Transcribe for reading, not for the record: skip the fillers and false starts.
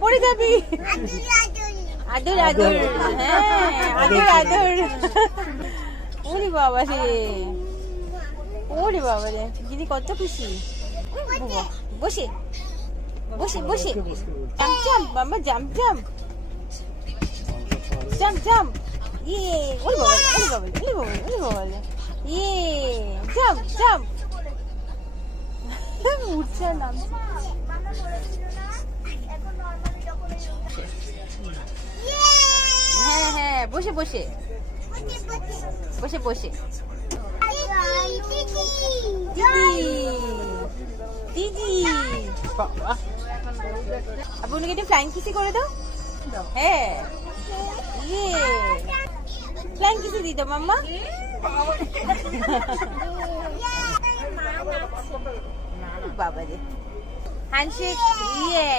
পড়ে যাবি। আদর আদর, হ্যাঁ আদর আদর। ওরে বাবা রে, ওরে বাবা রে, দিদি কত খুশি। বসে বসে বসে জাম্প জাম্প মাম্মা, জাম্প জাম্প জাম্প জাম্প। ইয়ে, ওরে বাবা ওরে বাবা ওরে বাবা ওরে বাবা, ইয়ে জাম্প জাম্প। উঠছে নাম। হ্যাঁ হ্যাঁ, বসে বসে বসে বসে। দিদি বাবা, আপনি একটু ফ্লাইং কিসি করে দাও। হ্যাঁ, ইয়ে ফ্লাইং কিসি দি দাও মাম্মা। বাবা রে, হ্যান্ডশেক, ইয়ে।